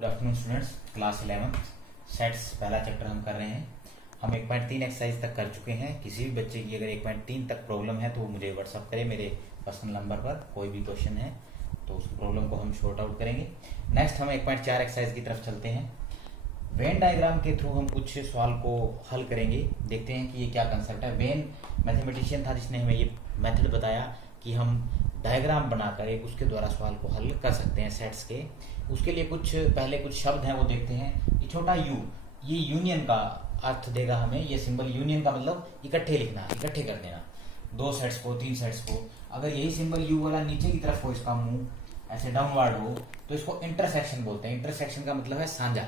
Good afternoon students, class 11 sets पहला chapter हम कर रहे हैं। हम 1.3 एक्सरसाइज तक कर चुके हैं। किसी भी बच्चे की अगर 1.3 तक प्रॉब्लम है तो वो मुझे व्हाट्सअप करे मेरे पर्सनल नंबर पर। कोई भी क्वेश्चन है तो उस प्रॉब्लम को हम शॉर्ट आउट करेंगे। नेक्स्ट हम 1.4 एक्सरसाइज की तरफ चलते हैं। वेन डायग्राम के थ्रू हम कुछ सवाल को हल करेंगे। देखते हैं कि ये क्या कंसेप्ट है। वेन मैथमेटिशियन था जिसने हमें ये मेथड बताया कि हम डायग्राम बनाकर एक उसके द्वारा सवाल को हल कर सकते हैं सेट्स के। उसके लिए पहले कुछ शब्द हैं वो देखते हैं। ये छोटा यू, ये यूनियन का अर्थ देगा हमें। ये सिंबल यूनियन का मतलब इकट्ठे लिखना, इकट्ठे कर देना दो सेट्स को, तीन सेट्स को। अगर यही सिंबल यू वाला नीचे की तरफ हो, इसका मुंह ऐसे डाउनवर्ड हो, तो इसको इंटरसेक्शन बोलते हैं। इंटरसेक्शन का मतलब है साझा,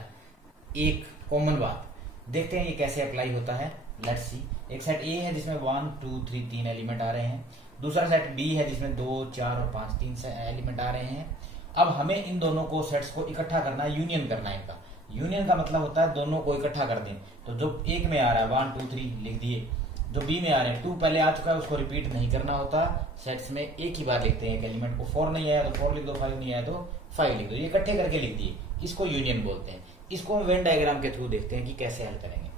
एक कॉमन बात। देखते हैं ये कैसे अप्लाई होता है। Let's see. एक सेट ए है जिसमें 1 2 3 3 एलिमेंट आ रहे हैं। दूसरा सेट बी है जिसमें 2 4 और 5 3 से एलिमेंट आ रहे हैं। अब हमें इन दोनों को सेट्स को इकट्ठा करना है, यूनियन करना है इनका। यूनियन का मतलब होता है दोनों को इकट्ठा कर दें। तो जो एक में आ रहा है 1 2 3 लिख दिए, जो बी में आ रहे हैं 2 पहले आ चुका है उसको रिपीट नहीं करना होता। सेट्स में एक ही बार लिखते हैं एक एलिमेंट को। 4 नहीं आया तो 4 लिख दो, 5 नहीं आया तो 5 लिख दो। ये इकट्ठे करके लिख दिए, इसको यूनियन बोलते हैं। इसको हम वेन डायग्राम के थ्रू देखते हैं कि कैसे हल करेंगे।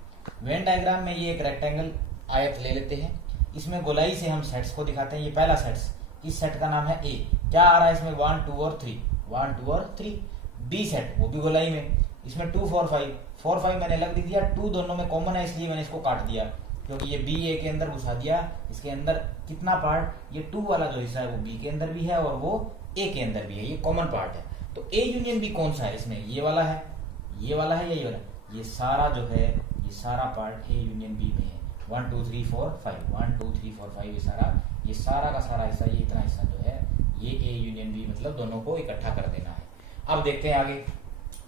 वेन डायग्राम में ये एक रेक्टेंगल आयत ले लेते हैं। इसमें गोलाई से हम सेट्स को दिखाते हैं। ये पहला सेट्स, इस सेट का नाम है ए। क्या आ रहा है इसमें 1 2 और 3, 1 2 और 3। बी सेट वो भी गोलाई में, इसमें 2 4 5, 4 5 मैंने अलग लिख दिया। 2 दोनों में कॉमन है इसलिए मैंने इसको काट दिया, क्योंकि ये बी ए के अंदर घुसा दिया। इसके अंदर कितना पार्ट, ये 2 वाला जो हिस्सा है वो बी के अंदर भी है और वो ए के अंदर भी है। ये कॉमन पार्ट है। तो ए यूनियन बी कौन सा है इसमें? ये वाला है, ये वाला है, ये वाला। ये सारा जो है, ये सारा पार्ट ए यूनियन बी में है। 1 2 3 4 5, 1 2 3 4 5, ये सारा का सारा हिस्सा, ये इतना हिस्सा जो है ये ए यूनियन बी, मतलब दोनों को इकट्ठा कर देना है। अब देखते हैं आगे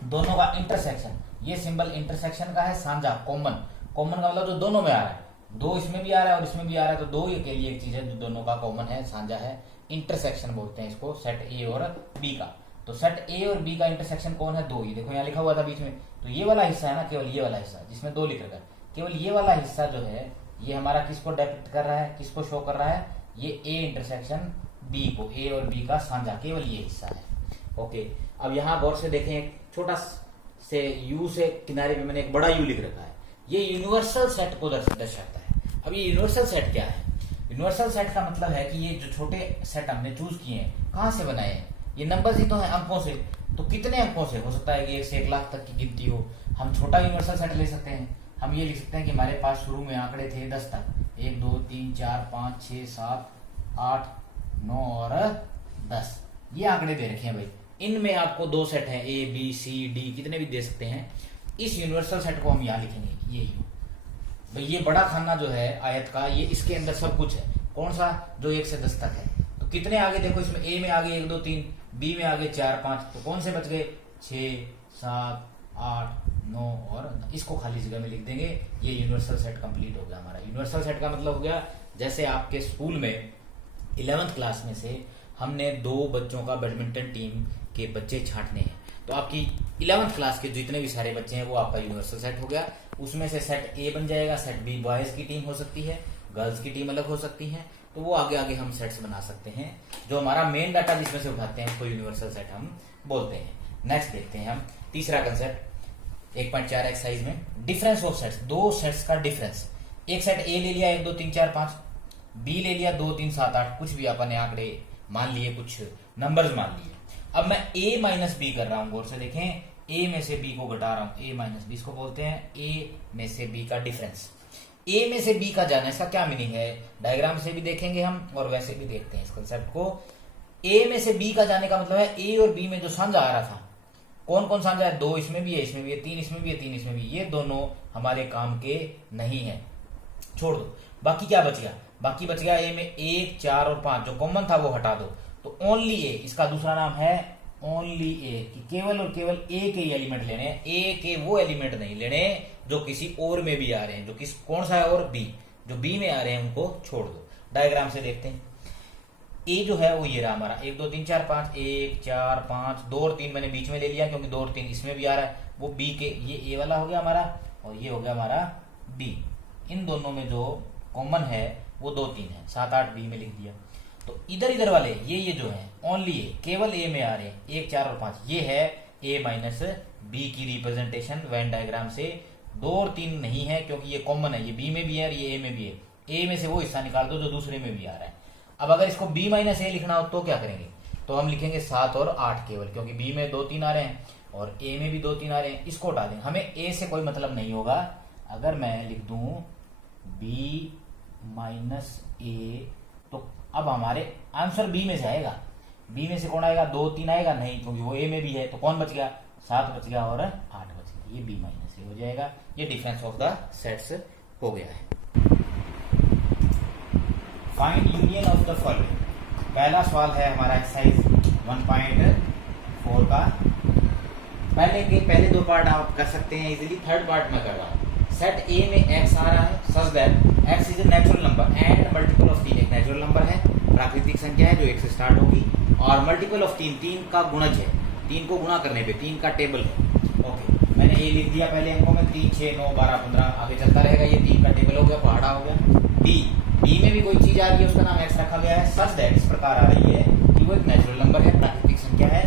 दोनों का इंटरसेक्शन। ये सिंबल इंटरसेक्शन का है, साझा, कॉमन। कॉमन का मतलब जो दोनों में आ रहा है, 2 इसमें भी आ रहा है और इसमें भी आ रहा है, तो 2 के लिए एक चीज है जो दोनों का कॉमन है, साझा है। इंटरसेक्शन बोलते हैं इसको, सेट ए और बी का। तो सेट ए और बी का इंटरसेक्शन कौन है? 2। ये देखो यहाँ लिखा हुआ था बीच में, तो ये वाला हिस्सा है ना, केवल ये वाला हिस्सा जिसमें 2 लिख रखा है, केवल ये वाला हिस्सा जो है ये हमारा किसको डिपिक्ट कर रहा है, किसको शो कर रहा है? ये ए इंटरसेक्शन बी को, ए और बी का साझा केवल ये हिस्सा है। ओके, अब यहाँ गौर से देखें, छोटा से यू से किनारे पे मैंने एक बड़ा यू लिख रखा है। ये यूनिवर्सल सेट को दर्शाता है। अब ये यूनिवर्सल सेट क्या है? यूनिवर्सल सेट का मतलब है कि ये जो छोटे सेट हमने चूज किए हैं, कहाँ से बनाए हैं? ये नंबर ही तो है, अंकों से। तो कितने अंकों से? हो सकता है कि 1 से 1 लाख तक की गिनती हो। हम छोटा यूनिवर्सल सेट ले सकते हैं। हम ये लिख सकते हैं कि हमारे पास शुरू में आंकड़े थे 10 तक, 1 2 3 4 5 6 7 8 9 और 10, ये आंकड़े दे रखे हैं भाई। इनमें आपको 2 सेट हैं, ए बी सी डी, कितने भी दे सकते हैं। इस यूनिवर्सल सेट को हम यहाँ लिखेंगे, ये यू भाई। ये बड़ा खाना जो है आयत का, ये इसके अंदर सब कुछ है। कौन सा? जो 1 से 10 तक है। तो कितने आगे देखो, इसमें ए में आगे 1 2 3, बी में आगे 4 5, तो कौन से बच गए? 6 7 8 9 और 10। इसको खाली जगह में लिख देंगे। ये यूनिवर्सल सेट कंप्लीट हो गया हमारा। यूनिवर्सल सेट का मतलब हो गया, जैसे आपके स्कूल में 11th क्लास में से हमने 2 बच्चों का बैडमिंटन टीम के बच्चे छांटने हैं, तो आपकी 11th क्लास के जितने भी सारे बच्चे हैं वो आपका यूनिवर्सल सेट हो गया। उसमें से सेट ए बन जाएगा, सेट बी बॉयज की टीम हो सकती है, गर्ल्स की टीम अलग हो सकती है। तो वो आगे आगे हम सेट्स बना सकते हैं। जो हमारा मेन डाटा जिसमें से उठाते हैं उसको यूनिवर्सल सेट हम बोलते हैं। नेक्स्ट देखते हैं हम तीसरा कंसेप्ट 1.4 एक्सरसाइज में, डिफरेंस ऑफ सेट्स। 2 सेट्स का डिफरेंस। एक सेट ए ले लिया 1 2 3 4 5, बी ले लिया 2 3 7 8, कुछ भी अपन ने आंकड़े मान लिए, कुछ नंबर्स मान लिए। अब मैं ए माइनस बी कर रहा हूं, गौर से देखें, ए में से बी को घटा रहा हूं, ए माइनस बी, इसको बोलते हैं ए में से बी का डिफरेंस। ए में से बी का जाना, इसका क्या मीनिंग है? डायग्राम से भी देखेंगे हम और वैसे भी देखते हैं इस कंसेप्ट को। ए में से बी का जाने का मतलब है ए और बी में जो साझा आ रहा था, कौन कौन साझा है? 2 इसमें भी है, इसमें भी है, 3 इसमें भी है, 3 इसमें भी। ये दोनों हमारे काम के नहीं है, छोड़ दो। बाकी क्या बच गया? बाकी बच गया ए में 1 4 और 5, जो कॉमन था वो हटा दो। तो ओनली ए, इसका दूसरा नाम है ओनली ए, कि केवल और केवल ए के एलिमेंट लेने हैं। ए के वो एलिमेंट नहीं लेने जो किसी और में भी आ रहे हैं, जो किस कौन सा है? और बी, जो बी में आ रहे हैं उनको छोड़ दो। डायग्राम से देखते हैं। ए जो है वो ये रहा हमारा 1 2 3 4 5, 1 4 5, 2 और 3 मैंने बीच में ले लिया क्योंकि 2 और 3 इसमें भी आ रहा है। वो बी के, ये ए वाला हो गया हमारा और ये हो गया हमारा बी। इन दोनों में जो कॉमन है वो 2 3 है, 7 8 बी में लिख दिया। तो इधर इधर वाले ये जो है ओनली ए, केवल ए में आ रहे हैं 1 4 और 5, ये है ए माइनस बी की रिप्रेजेंटेशन वेन डायग्राम से 2 और 3 नहीं है, क्योंकि ये कॉमन है, ये बी में भी है और ये ए में भी है। ए में से वो हिस्सा निकाल दो जो दूसरे में भी आ रहा है। अब अगर इसको बी माइनस ए लिखना हो तो क्या करेंगे, तो हम लिखेंगे 7 और 8 केवल, क्योंकि बी में 2 3 आ रहे हैं और ए में भी 2 3 आ रहे हैं। इसको हटा दें, हमें ए से कोई मतलब नहीं होगा। अगर मैं लिख दूं बी माइनस ए, तो अब हमारे आंसर बी में से आएगा। बी में से कौन आएगा, 2 3 आएगा नहीं, क्योंकि वो ए में भी है। तो कौन बच गया, 7 बच गया और 8 बच गया, ये बी माइनस ए हो जाएगा। ये डिफरेंस ऑफ द सेट्स हो गया है। Find union of the following. पहला सवाल है हमारा एक्सरसाइज 1.4 का। पहले 2 पार्ट आप कर सकते हैं इजीली, थर्ड पार्ट में कर रहा हूं। सेट ए में एक्स आ रहा है, such that x is a natural number and multiple of 3 एक नेचुरल नंबर है, प्राकृतिक संख्या है जो 1 से स्टार्ट होगी, और मल्टीपल ऑफ 3 का गुणज है, 3 को गुणा करने पे 3 का टेबल है। ओके, मैंने ए लिख दिया पहले अंकों में, 3 6 9 12 15 आगे चलता रहेगा, ये 3 का टेबल हो गया, पहाड़ा हो गया। बी में भी कोई चीज आ रही है, उसका नाम एक्स रखा गया है, सच दैट इस प्रकार आ रही है कि वो एक नेचुरल नंबर है, प्राकृतिक संख्या है,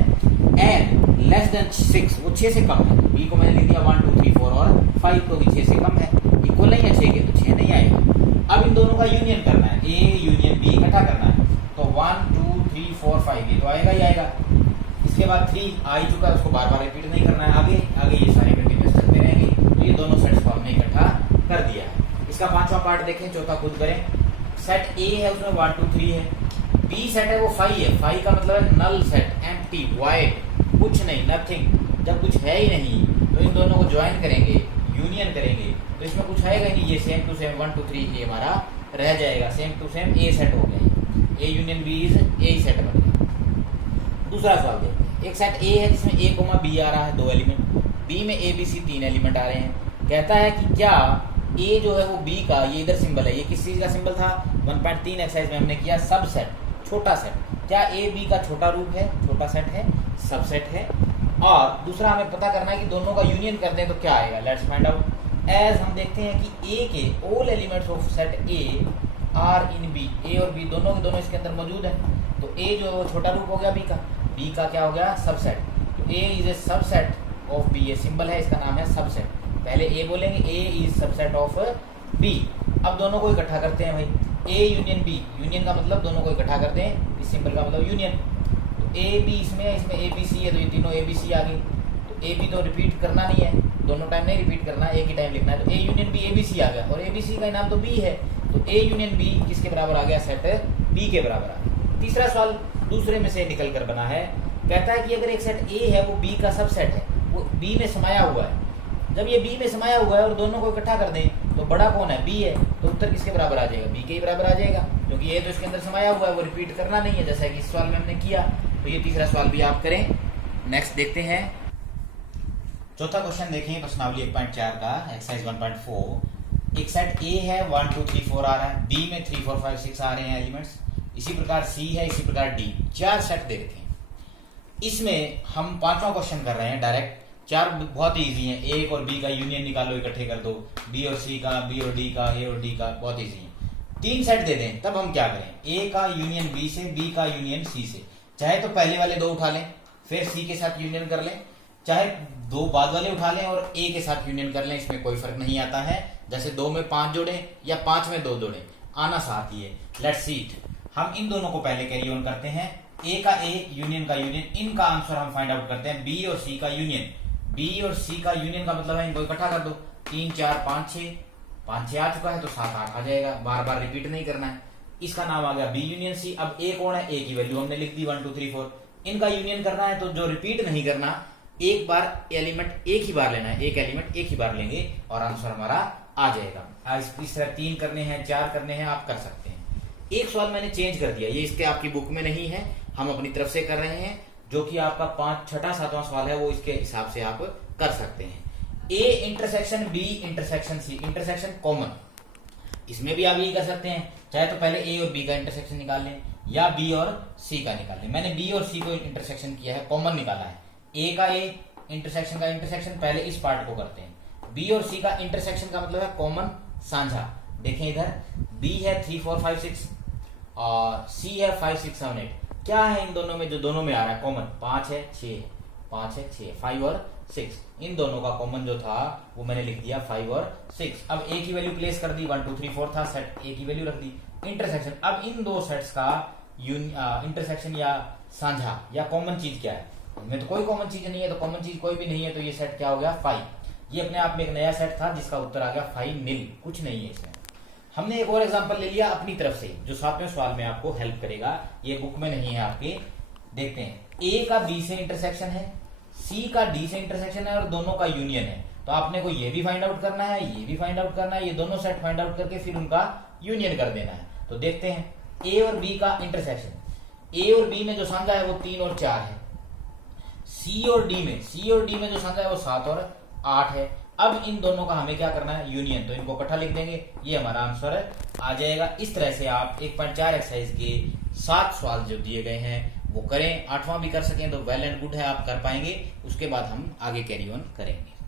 एंड लेस देन 6, वो 6 से कम है। बी को मैंने लिख दिया 1 2 3 4 और 5 को भी 6 से कम है, इक्वल नहीं है 6 के, तो 6 नहीं आएगा। अब इन दोनों का यूनियन करना है, ए यूनियन बी इकट्ठा करना है, तो 1 2 3 4 5 ये तो आएगा ही आएगा। इसके बाद 3 आ ही चुका है, उसको बार बार रिपीट नहीं करना है, आगे आगे ये सारे कंटिन्यूअस चलते रहेंगे। तो ये दोनों सेट्स को हमने इकट्ठा कर दिया है। इसका 5वां पार्ट देखें, चौथा खुद करें। सेट ए है, उसमें 1 2 3 है। बी सेट है, वो 5 है, 5 का मतलब है नल सेट, एम्प्टी, वॉइड, कुछ नहीं, नथिंग। जब कुछ है ही नहीं तो इन दोनों को ज्वाइन करेंगे, यूनियन करेंगे, तो इसमें कुछ आएगा ही नहीं, ये सेम टू सेम 1 2 3 ये हमारा रह जाएगा, same to same A set हो गया, A union B is a set बन गया। दूसरा सवाल देखते हैं। एक सेट ए है जिसमें ए कोमा बी आ रहा है, 2 एलिमेंट, बी में ए बी सी 3 एलिमेंट आ रहे हैं। कहता है कि क्या ए जो है वो बी का, ये इधर सिंबल है, ये किस चीज का सिंबल था, 1.3 एक्सरसाइज में हमने किया सबसेट, छोटा सेट। क्या ए बी का छोटा रूप है, छोटा सेट है, सबसेट है। और दूसरा हमें पता करना है कि दोनों का यूनियन करते हैं तो क्या आएगा, लेट्स फाइंड आउट। एज हम देखते हैं कि ए के all elements of set A are in B, A और बी दोनों के दोनों इसके अंदर मौजूद है। तो ए जो छोटा रूप हो गया बी का क्या हो गया, सबसेट। तो A is a subset of B, ये सिंबल है, इसका नाम है सबसेट। पहले ए बोलेंगे, A is subset of B. अब दोनों को इकट्ठा करते हैं भाई, ए यूनियन बी, यूनियन का मतलब दोनों को इकट्ठा करते हैं, इस सिंबल का मतलब यूनियन। तो ए बी इसमें ए बी सी है, तो ये तीनों ए बी सी आ गई। तो ए बी तो रिपीट करना नहीं है, दोनों टाइम नहीं रिपीट करना, एक ही टाइम लिखना है। तो A union B A B C आ गया, और ए बी सी का नाम तो बी है, तो ए यूनियन बी किसके बराबर आ गया, सेट बी के बराबर आ गया। तीसरा सवाल दूसरे में से निकल कर बना है, कहता है कि अगर एक सेट ए है वो बी का सबसेट है, वो बी में समाया हुआ है। जब ये बी में समाया हुआ है और दोनों को इकट्ठा कर दें तो बड़ा कौन है, बी है, तो उत्तर किसके बराबर आ जाएगा, बी के ही बराबर आ जाएगा, क्योंकि ये तो इसके अंदर समाया हुआ है, वो रिपीट करना नहीं है, जैसा कि इस सवाल में हमने किया। तो ये तीसरा सवाल भी आप करें। नेक्स्ट देखते हैं चौथा क्वेश्चन, देखें प्रश्नावली 1.4 का एक्सरसाइज 1.4। एक सेट ए है, 1 2 3 4 आ रहा है, बी में 3 4 5 6 आ रहे हैं एलिमेंट्स, इसी प्रकार सी है, इसी प्रकार डी, 4 सेट दे रखे हैं। इसमें हम 5वां क्वेश्चन कर रहे हैं डायरेक्ट। 4 बहुत ही इजी है, ए और बी का यूनियन निकालो, इकट्ठे कर दो, बी और सी का, बी और डी का, ए और डी का, बहुत इजी है। 3 सेट दे दें, तब हम क्या करें, ए का यूनियन बी से, बी का यूनियन सी से। चाहे तो पहले वाले 2 उठा लें, फिर सी के साथ यूनियन कर लें, चाहे 2 बाद वाले उठा लें और ए के साथ यूनियन कर लें, इसमें कोई फर्क नहीं आता है। जैसे 2 में 5 जोड़े या 5 में 2 जोड़े, आना साथ ही है। Let's see it. हम इन दोनों को पहले कैरी ऑन करते हैं, ए का ए, यूनियन का यूनियन, इनका आंसर हम फाइंड आउट करते हैं, बी और सी का यूनियन। बी और सी का यूनियन का मतलब है इनको इकट्ठा कर दो, 3 4 5 6, 5 6 आ चुका है तो 7 8 आ जाएगा, बार बार रिपीट नहीं करना है। इसका नाम आ गया बी यूनियन सी। अब ए कौन है, ए की वैल्यू हमने लिख दी 1 2 3 4। इनका यूनियन करना है तो जो रिपीट नहीं करना, एक बार एलिमेंट एक ही बार लेना है, एक एलिमेंट एक ही बार लेंगे और आंसर हमारा आ जाएगा। इस तरह 3 करने हैं, 4 करने हैं, आप कर सकते हैं। एक सवाल मैंने चेंज कर दिया, ये इसके आपकी बुक में नहीं है, हम अपनी तरफ से कर रहे हैं, जो कि आपका 5 6वां 7वां सवाल है, वो इसके हिसाब से आप कर सकते हैं। A intersection B intersection C, intersection common, इसमें भी आप यही कर सकते हैं, चाहे तो पहले ए और बी का इंटरसेक्शन निकाल लें या बी और सी का निकाल लें। मैंने बी और सी को इंटरसेक्शन किया है, कॉमन निकाला है। ए का ए, इंटरसेक्शन का इंटरसेक्शन, पहले इस पार्ट को करते हैं। बी और सी का इंटरसेक्शन का मतलब है कॉमन, साझा। देखें इधर बी है 3 4 5 6 और सी है 5 6 7 8। क्या है इन दोनों में, जो दोनों में आ रहा है कॉमन, 5 है 6 है, 5 है 6, 5 और 6, इन दोनों का कॉमन जो था वो मैंने लिख दिया 5 और 6। अब ए की वैल्यू प्लेस कर दी, 1 2 3 4 था, सेट ए की वैल्यू रख दी। इंटरसेक्शन, अब इन दो सेट्स का इंटरसेक्शन या साझा या कॉमन चीज क्या है? इनमें तो कोई कॉमन चीज नहीं है, तो कॉमन चीज कोई भी नहीं है, तो ये सेट क्या हो गया 5। ये अपने आप में एक नया सेट था जिसका उत्तर आ गया 5 नील, कुछ नहीं है इसमें। हमने एक और एग्जांपल ले लिया अपनी तरफ से जो 7वें सवाल में आपको हेल्प करेगा, ये बुक में नहीं है आपके। देखते हैं, ए का बी से इंटरसेक्शन है, सी का डी से इंटरसेक्शन है और दोनों का यूनियन है। तो आपने को ये भी फाइंड आउट करना है, ये भी फाइंड आउट करना है, ये दोनों सेट फाइंड आउट करके फिर उनका यूनियन कर देना है। तो देखते हैं ए और बी का इंटरसेक्शन, ए और बी में जो साझा है वो 3 और 4 है। सी और डी में जो साझा है वो 7 और 8 है। अब इन दोनों का हमें क्या करना है? यूनियन। तो इनको इकट्ठा लिख देंगे, ये हमारा आंसर आ जाएगा। इस तरह से आप 1.4 एक्सरसाइज के 7 सवाल जो दिए गए हैं वो करें। 8वां भी कर सकें तो वेल एंड गुड है, आप कर पाएंगे। उसके बाद हम आगे कैरी ऑन करेंगे।